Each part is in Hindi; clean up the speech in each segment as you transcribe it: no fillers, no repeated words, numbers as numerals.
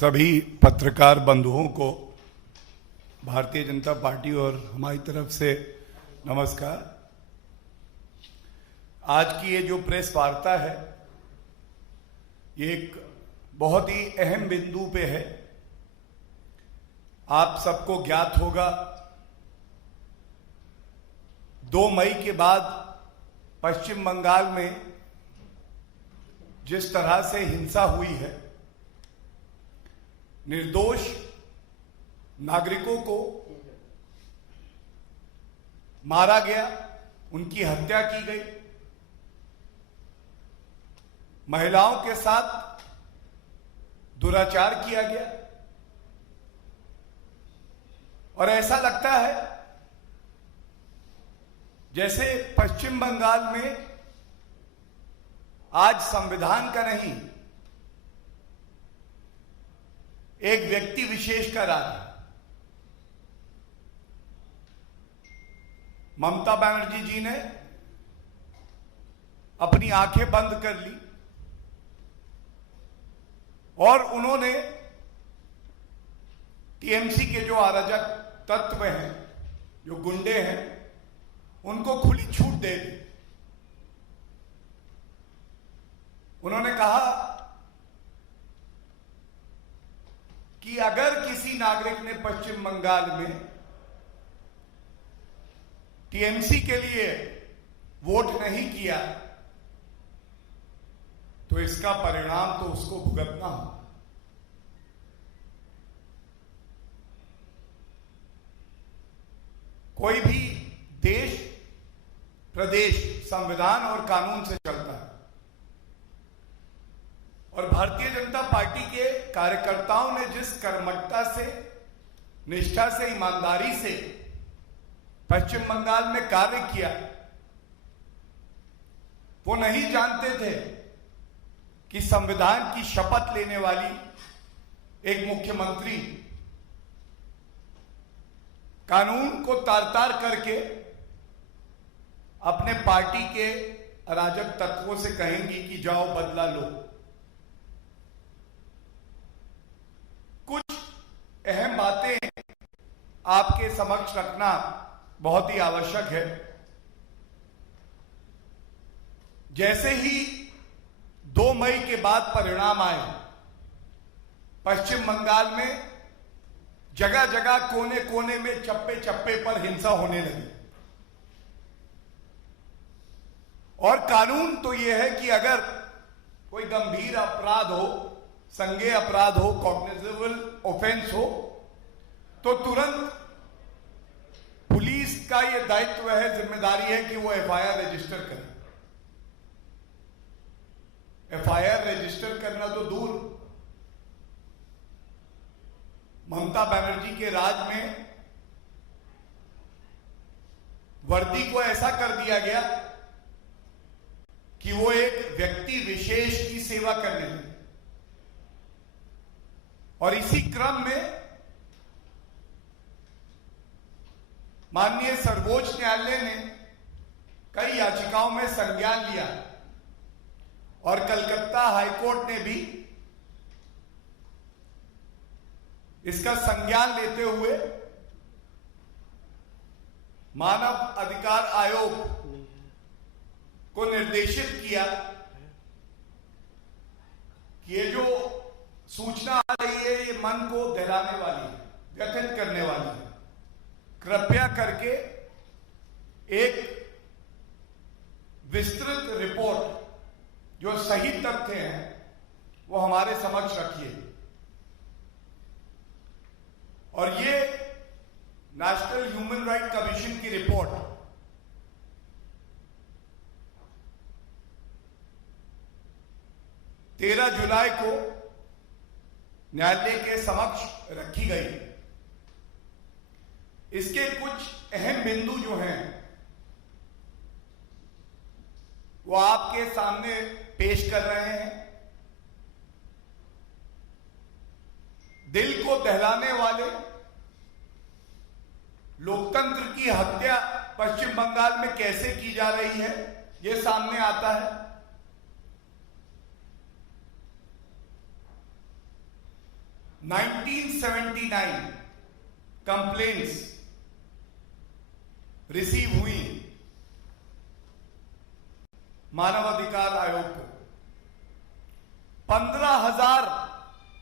सभी पत्रकार बंधुओं को भारतीय जनता पार्टी और हमारी तरफ से नमस्कार। आज की ये जो प्रेस वार्ता है ये एक बहुत ही अहम बिंदु पे है। आप सबको ज्ञात होगा 2 मई के बाद पश्चिम बंगाल में जिस तरह से हिंसा हुई है, निर्दोष नागरिकों को मारा गया, उनकी हत्या की गई, महिलाओं के साथ दुराचार किया गया और ऐसा लगता है जैसे पश्चिम बंगाल में आज संविधान का नहीं, एक व्यक्ति विशेष का राज है। ममता बनर्जी जी ने अपनी आंखें बंद कर ली और उन्होंने टीएमसी के जो अराजक तत्व हैं, जो गुंडे हैं, उनको खुली छूट दे दी। उन्होंने कहा कि अगर किसी नागरिक ने पश्चिम बंगाल में टीएमसी के लिए वोट नहीं किया तो इसका परिणाम तो उसको भुगतना हो। कोई भी देश प्रदेश संविधान और कानून से चलता है और भारतीय जनता पार्टी के कार्यकर्ताओं ने जिस कर्मठता से, निष्ठा से, ईमानदारी से पश्चिम बंगाल में कार्य किया, वो नहीं जानते थे कि संविधान की शपथ लेने वाली एक मुख्यमंत्री कानून को तार-तार करके अपने पार्टी के अराजक तत्वों से कहेंगी कि जाओ बदला लो। कुछ अहम बातें आपके समक्ष रखना बहुत ही आवश्यक है। जैसे ही 2 मई के बाद परिणाम आए, पश्चिम बंगाल में जगह जगह, कोने कोने में, चप्पे चप्पे पर हिंसा होने लगी। और कानून तो यह है कि अगर कोई गंभीर अपराध हो, संज्ञेय अपराध हो, कॉग्निजेबल ऑफेंस हो, तो तुरंत पुलिस का यह दायित्व है, जिम्मेदारी है कि वो एफआईआर रजिस्टर करे। एफआईआर रजिस्टर करना तो दूर, ममता बनर्जी के राज में वर्दी को ऐसा कर दिया गया कि वो एक व्यक्ति विशेष की सेवा करने लगे। और इसी क्रम में माननीय सर्वोच्च न्यायालय ने कई याचिकाओं में संज्ञान लिया और कलकत्ता हाईकोर्ट ने भी इसका संज्ञान लेते हुए मानव अधिकार आयोग को निर्देशित किया कि ये जो सूचना आ रही है ये मन को दहलाने वाली है, व्यथित करने वाली है। कृपया करके एक विस्तृत रिपोर्ट जो सही तथ्य हैं वो हमारे समक्ष रखिए। और ये नेशनल ह्यूमन राइट कमीशन की रिपोर्ट 13 जुलाई को न्यायालय के समक्ष रखी गई। इसके कुछ अहम बिंदु जो हैं वो आपके सामने पेश कर रहे हैं। दिल को दहलाने वाले लोकतंत्र की हत्या पश्चिम बंगाल में कैसे की जा रही है ये सामने आता है। 1979 कंप्लेंट्स रिसीव हुई मानवाधिकार आयोग को। 15,000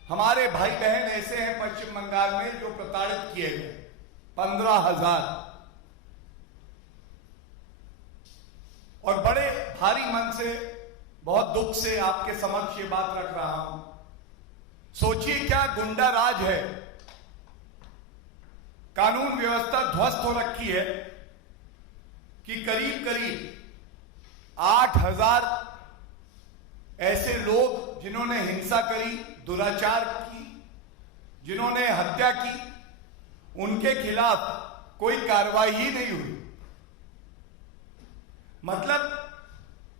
हमारे भाई बहन ऐसे हैं पश्चिम बंगाल में जो प्रताड़ित किए गए। 15,000। और बड़े भारी मन से, बहुत दुख से आपके समक्ष ये बात रख रहा हूं। सोचिए क्या गुंडा राज है, कानून व्यवस्था ध्वस्त हो रखी है कि करीब करीब 8,000 ऐसे लोग जिन्होंने हिंसा करी, दुराचार की, जिन्होंने हत्या की, उनके खिलाफ कोई कार्रवाई ही नहीं हुई। मतलब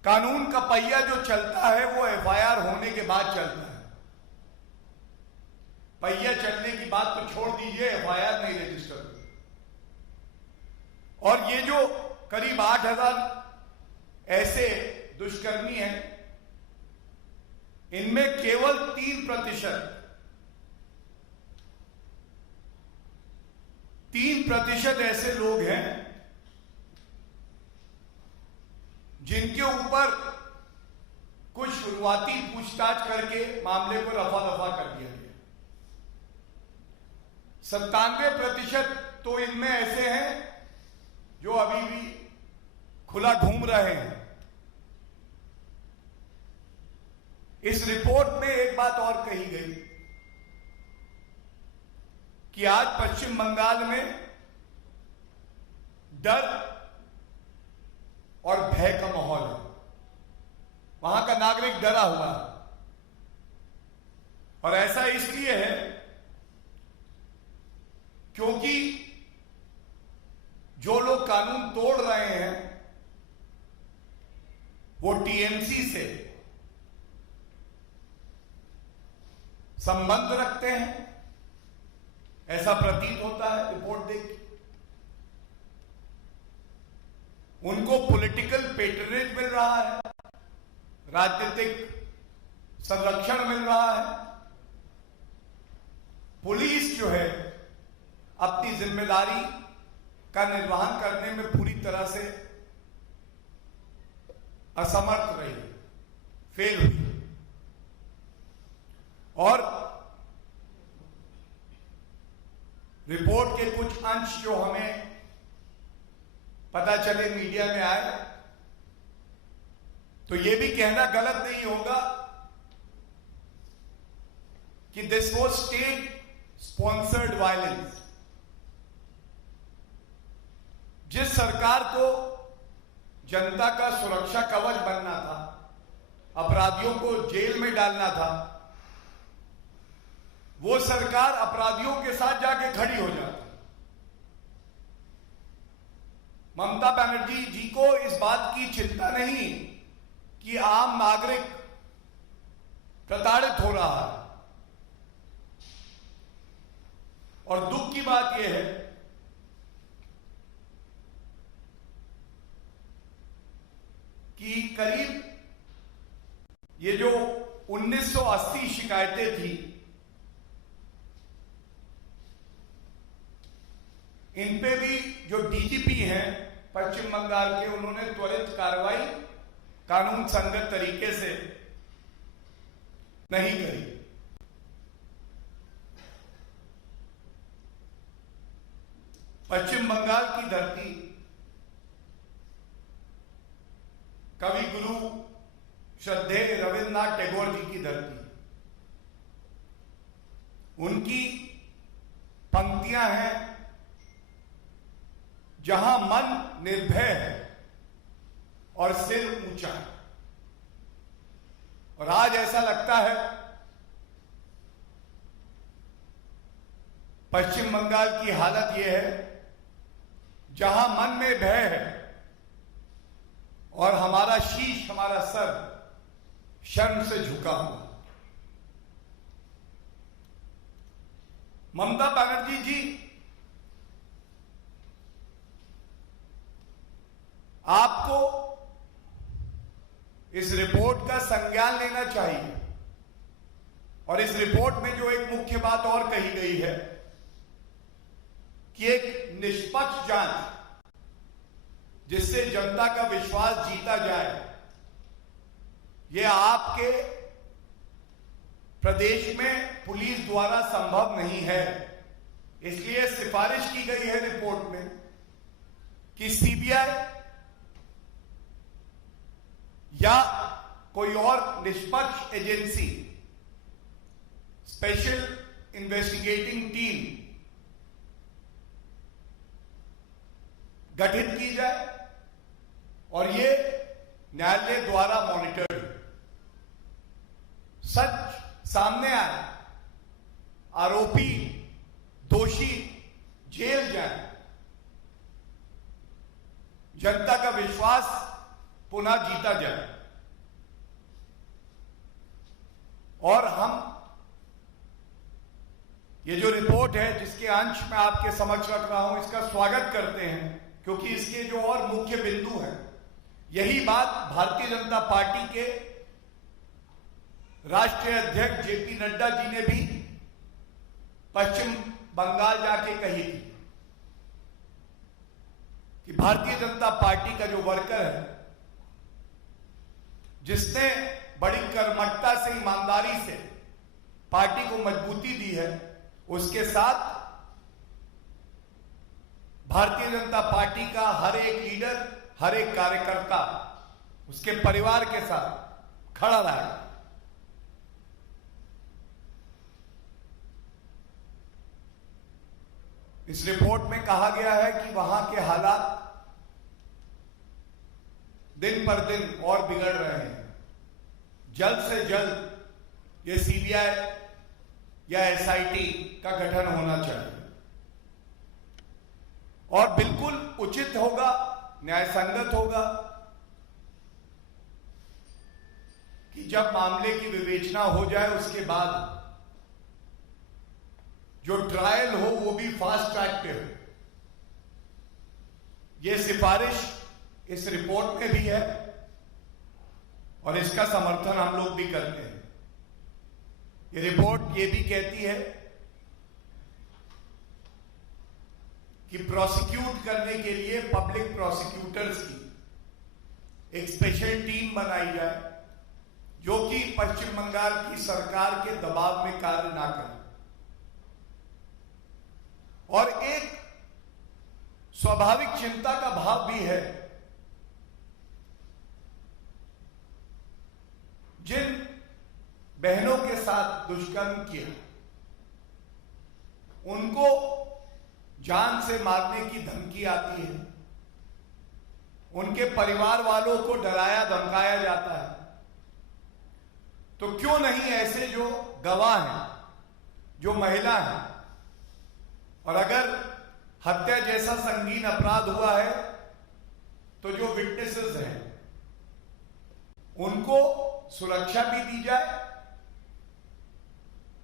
कानून का पहिया जो चलता है वो एफआईआर होने के बाद चलता है। पहिया चलने की बात तो छोड़ दीजिए, एफआईआर नहीं रजिस्टर हुई। और ये जो करीब 8,000 ऐसे दुष्कर्मी हैं, इनमें केवल 3% ऐसे लोग हैं जिनके ऊपर कुछ शुरुआती पूछताछ करके मामले को रफा दफा कर दिया गया। 97% तो इनमें ऐसे हैं जो अभी भी खुला घूम रहे हैं। इस रिपोर्ट में एक बात और कही गई कि आज पश्चिम बंगाल में डर और भय का माहौल है। वहां का नागरिक डरा हुआ है। और ऐसा इसलिए है क्योंकि जो लोग कानून तोड़ रहे हैं वो टीएमसी से संबंध रखते हैं, ऐसा प्रतीत होता है रिपोर्ट देख के। उनको पॉलिटिकल पेट्रोनेज मिल रहा है, राजनीतिक संरक्षण मिल रहा है। पुलिस जो है अपनी जिम्मेदारी का निर्वहन करने में पूरी तरह से असमर्थ रही, फेल हुई। और रिपोर्ट के कुछ अंश जो हमें पता चले, मीडिया में आए, तो यह भी कहना गलत नहीं होगा कि this was state sponsored violence. जिस सरकार को जनता का सुरक्षा कवच बनना था, अपराधियों को जेल में डालना था, वो सरकार अपराधियों के साथ जाके खड़ी हो जाती। ममता बनर्जी जी को इस बात की चिंता नहीं कि आम नागरिक प्रताड़ित हो रहा है। और दुख की बात यह है कि करीब ये जो 1980 शिकायतें थी, इन पे भी जो डीजीपी हैं पश्चिम बंगाल के, उन्होंने त्वरित कार्रवाई कानून संगत तरीके से नहीं करी। पश्चिम बंगाल की धरती कवि गुरु श्रद्धेय रविन्द्रनाथ टैगोर जी की धरती। उनकी पंक्तियां हैं, जहां मन निर्भय है और सिर ऊंचा है। और आज ऐसा लगता है पश्चिम बंगाल की हालत यह है जहां मन में भय है और हमारा शीश, हमारा सर शर्म से झुका हुआ। ममता बनर्जी जी, आपको इस रिपोर्ट का संज्ञान लेना चाहिए और इस रिपोर्ट में जो एक मुख्य बात और कही गई है कि एक निष्पक्ष जांच जिससे जनता का विश्वास जीता जाए, यह आपके प्रदेश में पुलिस द्वारा संभव नहीं है। इसलिए सिफारिश की गई है रिपोर्ट में कि सीबीआई या कोई और निष्पक्ष एजेंसी, स्पेशल इन्वेस्टिगेटिंग टीम गठित की जाए और ये न्यायालय द्वारा मॉनिटर्ड, सच सामने आए, आरोपी दोषी जेल जाए, जनता का विश्वास पुनः जीता जाए। और हम ये जो रिपोर्ट है जिसके अंश में आपके समक्ष रख रहा हूं, इसका स्वागत करते हैं, क्योंकि इसके जो और मुख्य बिंदु हैं, यही बात भारतीय जनता पार्टी के राष्ट्रीय अध्यक्ष जेपी नड्डा जी ने भी पश्चिम बंगाल जाके कही थी कि भारतीय जनता पार्टी का जो वर्कर है, जिसने बड़ी कर्मठता से, ईमानदारी से पार्टी को मजबूती दी है, उसके साथ भारतीय जनता पार्टी का हर एक लीडर, हर एक कार्यकर्ता उसके परिवार के साथ खड़ा रहा। इस रिपोर्ट में कहा गया है कि वहां के हालात दिन पर दिन और बिगड़ रहे हैं। जल्द से जल्द ये सीबीआई या एसआईटी का गठन होना चाहिए और बिल्कुल उचित होगा, न्यायसंगत होगा कि जब मामले की विवेचना हो जाए उसके बाद जो ट्रायल हो वो भी फास्ट ट्रैक पे हो। ये सिफारिश इस रिपोर्ट में भी है और इसका समर्थन हम लोग भी करते हैं। ये रिपोर्ट ये भी कहती है कि प्रोसिक्यूट करने के लिए पब्लिक प्रोसिक्यूटर्स की एक स्पेशल टीम बनाई जाए जो कि पश्चिम बंगाल की सरकार के दबाव में कार्य ना करे और एक स्वाभाविक चिंता का भाव भी है। जिन बहनों के साथ दुष्कर्म किया उनको जान से मारने की धमकी आती है, उनके परिवार वालों को डराया धमकाया जाता है, तो क्यों नहीं ऐसे जो गवाह हैं, जो महिला हैं, और अगर हत्या जैसा संगीन अपराध हुआ है तो जो विटनेसेस हैं उनको सुरक्षा भी दी जाए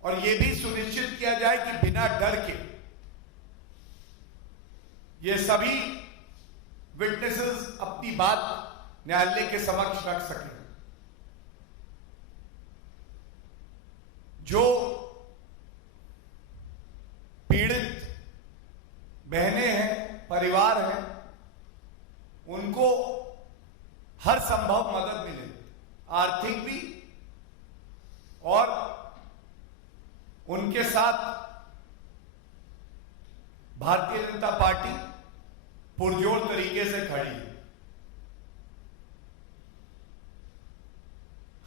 और यह भी सुनिश्चित किया जाए कि बिना डर के ये सभी विटनेसेस अपनी बात न्यायालय के समक्ष रख सकें। जो पीड़ित बहनें हैं, परिवार हैं, उनको हर संभव मदद मिले, आर्थिक भी, और उनके साथ भारतीय जनता पार्टी पुरजोर तरीके से खड़ी है।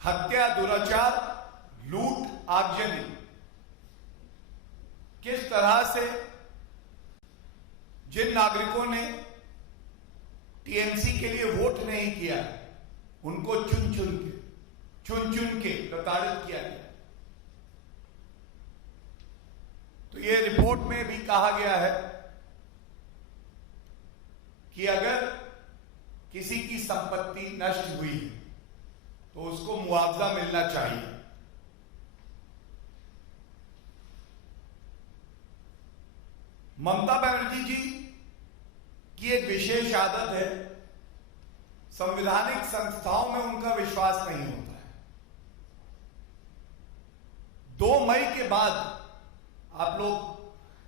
हत्या, दुराचार, लूट, आगजनी किस तरह से जिन नागरिकों ने टीएमसी के लिए वोट नहीं किया उनको चुन चुन के प्रताड़ित किया गया। तो ये रिपोर्ट में भी कहा गया है कि अगर किसी की संपत्ति नष्ट हुई है तो उसको मुआवजा मिलना चाहिए। ममता बनर्जी जी की एक विशेष आदत है, संवैधानिक संस्थाओं में उनका विश्वास नहीं होता है। 2 मई के बाद आप लोग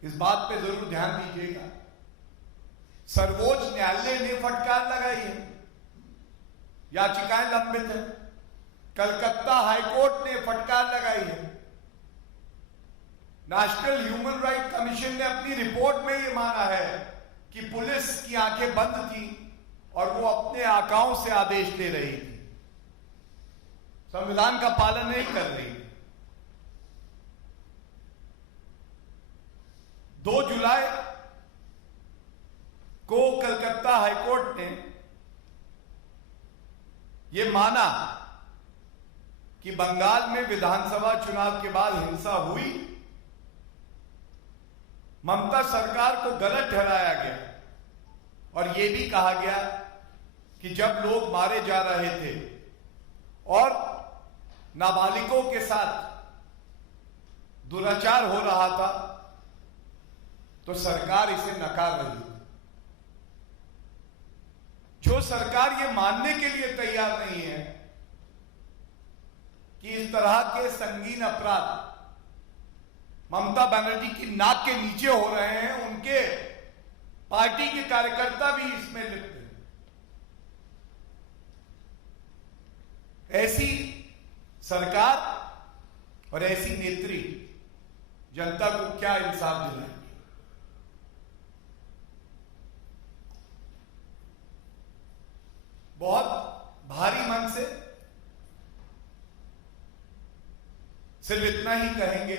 इस बात पे जरूर ध्यान दीजिएगा, सर्वोच्च न्यायालय ने फटकार लगाई है, याचिकाएं लंबित है। कलकत्ता हाईकोर्ट ने फटकार लगाई है। नेशनल ह्यूमन राइट कमीशन ने अपनी रिपोर्ट में यह माना है कि पुलिस की आंखें बंद थी और वो अपने आकाओं से आदेश ले रही थी, संविधान का पालन नहीं कर रही। 2 जुलाई को कलकत्ता हाईकोर्ट ने यह माना कि बंगाल में विधानसभा चुनाव के बाद हिंसा हुई, ममता सरकार को गलत ठहराया गया और यह भी कहा गया कि जब लोग मारे जा रहे थे और नाबालिगों के साथ दुराचार हो रहा था तो सरकार इसे नकार रही थी। जो सरकार ये मानने के लिए तैयार नहीं है कि इस तरह के संगीन अपराध ममता बनर्जी की नाक के नीचे हो रहे हैं, उनके पार्टी के कार्यकर्ता भी इसमें लिप्त हैं। ऐसी सरकार और ऐसी नेत्री जनता को क्या इंसाफ दिलाएंगे? बहुत भारी मन से सिर्फ इतना ही कहेंगे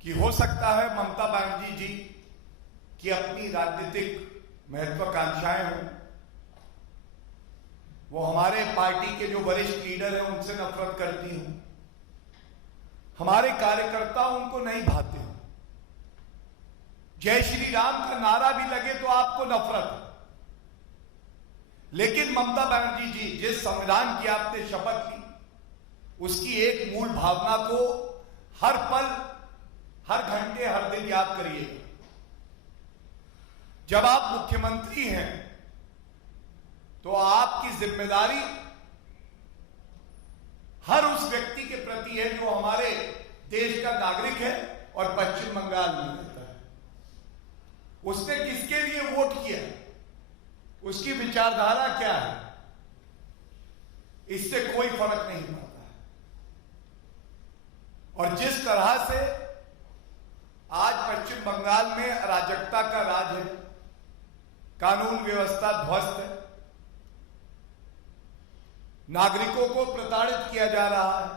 कि हो सकता है ममता बनर्जी जी की अपनी राजनीतिक महत्वाकांक्षाएं हों, वो हमारे पार्टी के जो वरिष्ठ लीडर हैं उनसे नफरत करती हूं, हमारे कार्यकर्ता उनको नहीं भाते हो, जय श्री राम का नारा भी लगे तो आपको नफरत है। लेकिन ममता बनर्जी जी, जिस संविधान की आपने शपथ ली, उसकी एक मूल भावना को हर पल, हर घंटे, हर दिन याद करिएगा। जब आप मुख्यमंत्री हैं तो आपकी जिम्मेदारी हर उस व्यक्ति के प्रति है जो हमारे देश का नागरिक है और पश्चिम बंगाल में रहता है। उसने किसके लिए वोट किया, उसकी विचारधारा क्या है, इससे कोई फर्क नहीं पड़ता है। और जिस तरह से आज पश्चिम बंगाल में अराजकता का राज है, कानून व्यवस्था ध्वस्त है, नागरिकों को प्रताड़ित किया जा रहा है,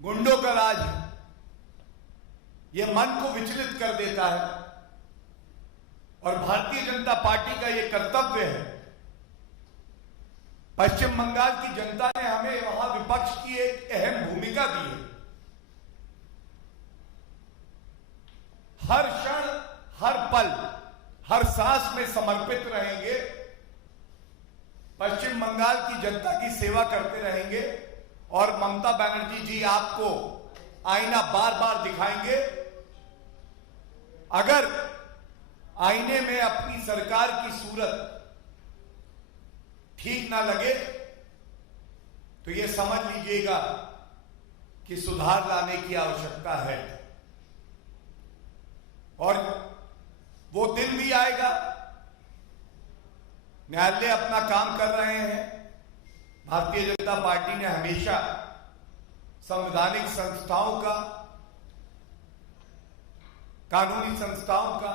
गुंडों का राज है, यह मन को विचलित कर देता है। और भारतीय जनता पार्टी का यह कर्तव्य है। पश्चिम बंगाल की जनता ने हमें वहां विपक्ष की एक अहम भूमिका दी है। हर क्षण, हर पल, हर सांस में समर्पित रहेंगे, पश्चिम बंगाल की जनता की सेवा करते रहेंगे और ममता बनर्जी जी आपको आईना बार बार दिखाएंगे। अगर आईने में अपनी सरकार की सूरत ठीक ना लगे तो यह समझ लीजिएगा कि सुधार लाने की आवश्यकता है। और वो दिन भी आएगा, न्यायालय अपना काम कर रहे हैं। भारतीय जनता पार्टी ने हमेशा संवैधानिक संस्थाओं का, कानूनी संस्थाओं का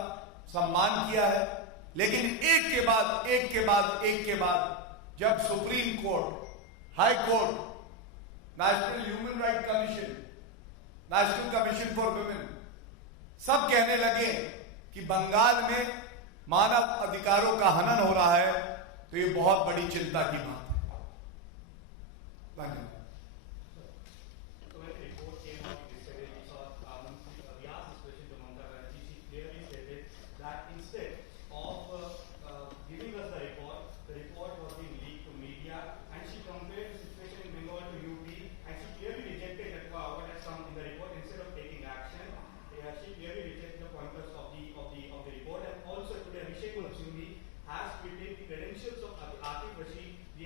सम्मान किया है। लेकिन एक के बाद एक के बाद एक के बाद जब supreme court, high court, national human right commission, national commission for women सब कहने लगे कि बंगाल में मानव अधिकारों का हनन हो रहा है, तो ये बहुत बड़ी चिंता की बात है। धन्यवाद। Has prepared the credentials of Atif Rashid, the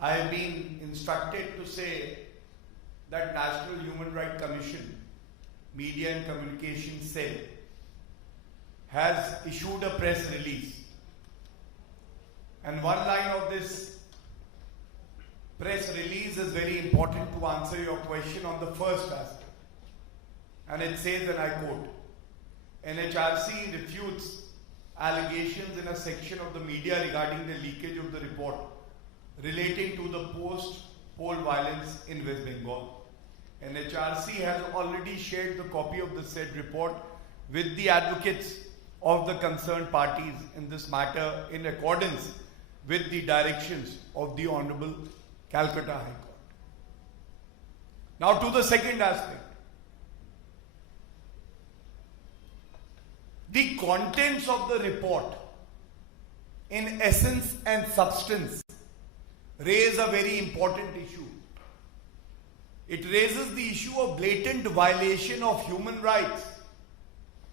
I have been instructed to say that National Human Rights Commission, Media and Communication Cell, has issued a press release. And one line of this press release is very important to answer your question on the first aspect. And it says, and I quote, NHRC refutes allegations in a section of the media regarding the leakage of the report relating to the post-poll violence in West Bengal. NHRC has already shared the copy of the said report with the advocates of the concerned parties in this matter in accordance with the directions of the Honorable Calcutta High Court. Now to the second aspect. The contents of the report in essence and substance raise a very important issue. It raises the issue of blatant violation of human rights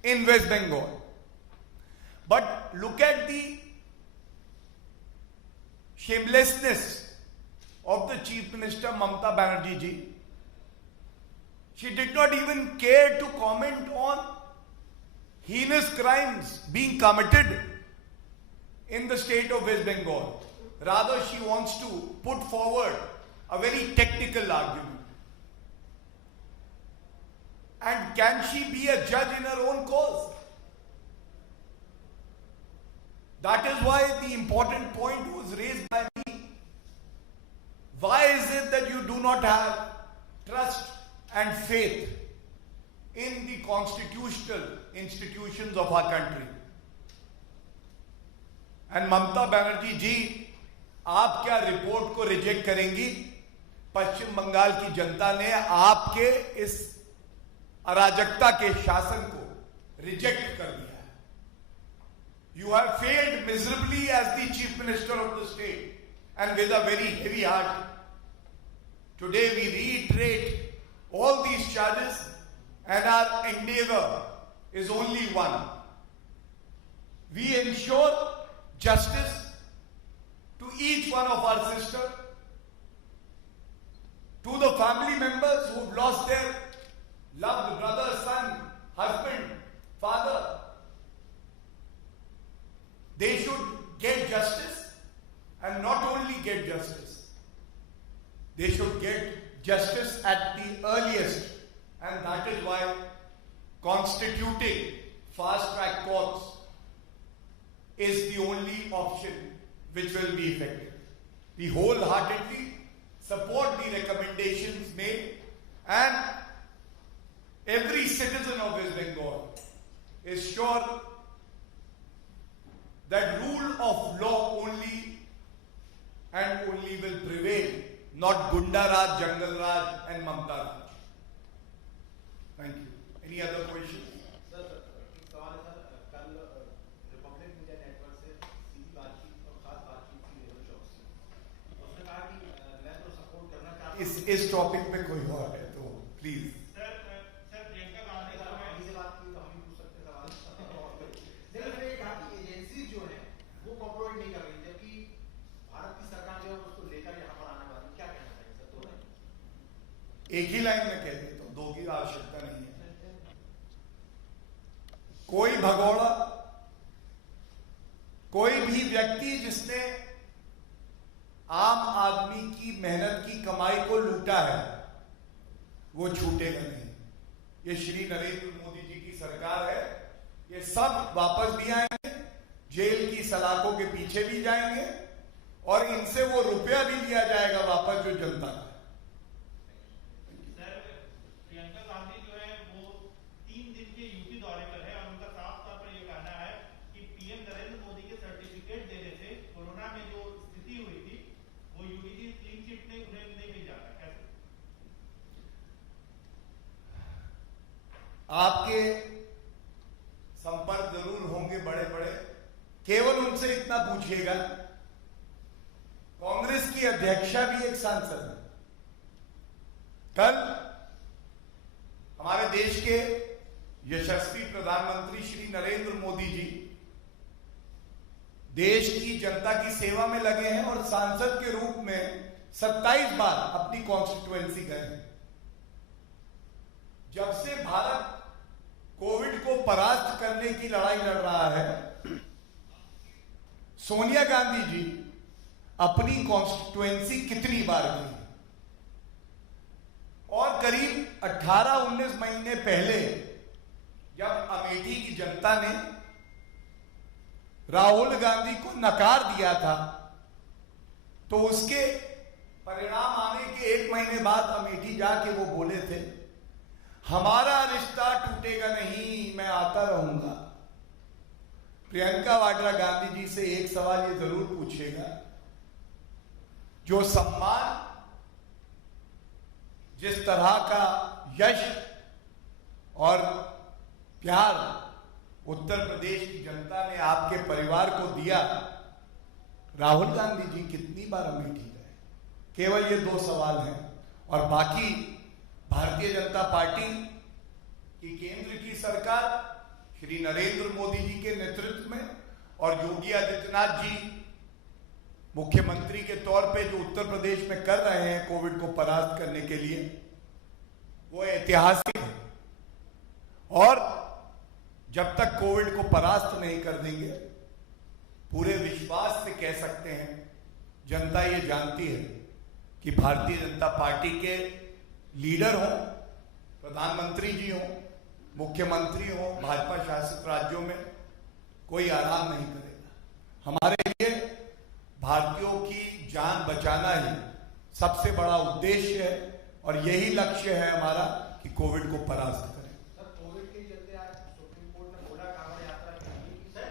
in West Bengal. But look at the shamelessness of the Chief Minister Mamata Banerjee ji. She did not even care to comment on heinous crimes being committed in the state of West Bengal. Rather, she wants to put forward a very technical argument. And can she be a judge in her own cause? That is why the important point was raised by me. Why is it that you do not have trust and faith in the constitutional institutions of our country? And Mamata Banerjee ji, आप क्या रिपोर्ट को रिजेक्ट करेंगी? पश्चिम बंगाल की जनता ने आपके इस अराजकता के शासन को रिजेक्ट कर दिया है. You have failed miserably as the Chief Minister of the state, and with a very heavy heart. Today we reiterate all these charges, and our endeavor is only one. We ensure justice to each one of our sisters, to the family members who've lost their loved brother, son, husband, father. They should get justice, and not only get justice, they should get justice at the earliest, and that is why constituting fast-track courts is the only option which will be effective. We wholeheartedly support the recommendations made, and every citizen of West Bengal is sure that rule of law only and only will prevail, not Gunda Raj, Jungle Raj and Mamta Raj. Thank you. Any other questions? Sir एक सवाल है सर, कल रिपब्लिक मीडिया नेटवर्क से सीधी बातचीत और खास बातचीत की मेहुल चौकसी, उसने कहा कि मैं तो सपोर्ट करना चाहता हूं इस टॉपिक पे कोई और है तो प्लीज. सर प्रियंका गांधी साहब से बात की तो हम भी पूछ सकते सवाल. लेकिन मैंने ये कहा कि एजेंसी जो है वो कॉपरेट नहीं कर रही, जबकि भारत की सरकार जो है उसको लेकर यहाँ पर आने वाली. क्या कहना चाहिए सर? तो एक ही लाइन में कह देता हूं, दो की आवश्यकता नहीं है. कोई भगोड़ा, कोई भी व्यक्ति जिसने आम आदमी की मेहनत की कमाई को लूटा है वो छूटेगा नहीं. ये श्री नरेंद्र मोदी जी की सरकार है. ये सब वापस भी आएंगे, जेल की सलाखों के पीछे भी जाएंगे, और इनसे वो रुपया भी लिया जाएगा वापस जो जनता का. प्रियंका गांधी जो है वो 3 दिन के यूपी दौरे पर है, और उनका साफ तौर पर यह कहना है कि पीएम नरेंद्र मोदी के सर्टिफिकेट देने से कोरोना में जो स्थिति हुई थी वो यूडीजी क्लीन चिट ने उन्हें नहीं मिल जाता. कैसे? आपके संपर्क जरूर होंगे बड़े बड़े. केवल उनसे इतना पूछिएगा, कांग्रेस की अध्यक्षा भी एक सांसद है. कल हमारे देश के यशस्वी प्रधानमंत्री श्री नरेंद्र मोदी जी देश की जनता की सेवा में लगे हैं और सांसद के रूप में 27 बार अपनी कॉन्स्टिट्यूएंसी गए हैं। जब से भारत कोविड को परास्त करने की लड़ाई लड़ रहा है, सोनिया गांधी जी अपनी कॉन्स्टिट्यूएंसी कितनी बार गई? और करीब 18-19 महीने पहले जब अमेठी की जनता ने राहुल गांधी को नकार दिया था, तो उसके परिणाम आने के 1 महीने बाद अमेठी जाके वो बोले थे, हमारा रिश्ता टूटेगा नहीं, मैं आता रहूंगा। प्रियंका वाड्रा गांधी जी से एक सवाल ये जरूर पूछेगा, जो सम्मान, जिस तरह का यश और प्यार उत्तर प्रदेश की जनता ने आपके परिवार को दिया, राहुल गांधी जी कितनी बार अमेठी गए? केवल ये 2 सवाल हैं। और बाकी भारतीय जनता पार्टी की केंद्र की सरकार श्री नरेंद्र मोदी जी के नेतृत्व में और योगी आदित्यनाथ जी मुख्यमंत्री के तौर पे जो उत्तर प्रदेश में कर रहे हैं कोविड को परास्त करने के लिए, वो ऐतिहासिक है। और जब तक कोविड को परास्त नहीं कर देंगे, पूरे विश्वास से कह सकते हैं, जनता ये जानती है कि भारतीय जनता पार्टी के लीडर हों, प्रधानमंत्री जी हों, मुख्यमंत्री हों, भाजपा शासित राज्यों में कोई आराम नहीं करेगा। हमारे लिए भारतीयों की जान बचाना ही सबसे बड़ा उद्देश्य है और यही लक्ष्य है हमारा कि कोविड को परास्त करें। सर, कोविड के चलते आज सुप्रीम कोर्ट ने बोला कांवड़ यात्रा के लिए कि सर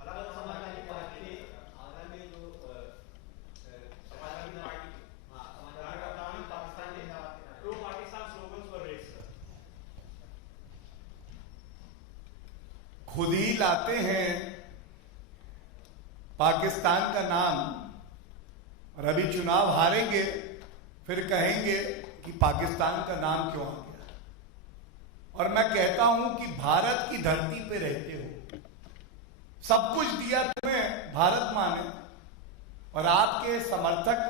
अलग-अलग समाजवादी पार्टी आगामी जो समाजवादी पार्टी पाकिस्तान के खिलाफ प्रो पाकिस्तान स्लोगन्स वर रेज्ड, सर। खुद ही लाते हैं पाकिस्तान का नाम और अभी चुनाव हारेंगे, फिर कहेंगे कि पाकिस्तान का नाम क्यों आ गया। और मैं कहता हूं कि भारत की धरती पे रहते हो, सब कुछ दिया तुम्हें भारत माँ ने, और आपके समर्थक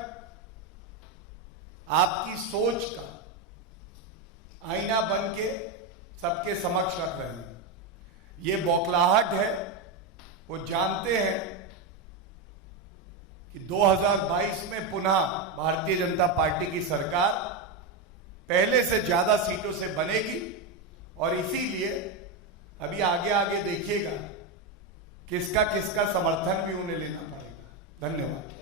आपकी सोच का आईना बन के सबके समक्ष रख रहे हैं। ये बौखलाहट है। वो जानते हैं कि 2022 में पुनः भारतीय जनता पार्टी की सरकार पहले से ज्यादा सीटों से बनेगी, और इसीलिए अभी आगे आगे देखिएगा किसका किसका समर्थन भी उन्हें लेना पड़ेगा। धन्यवाद।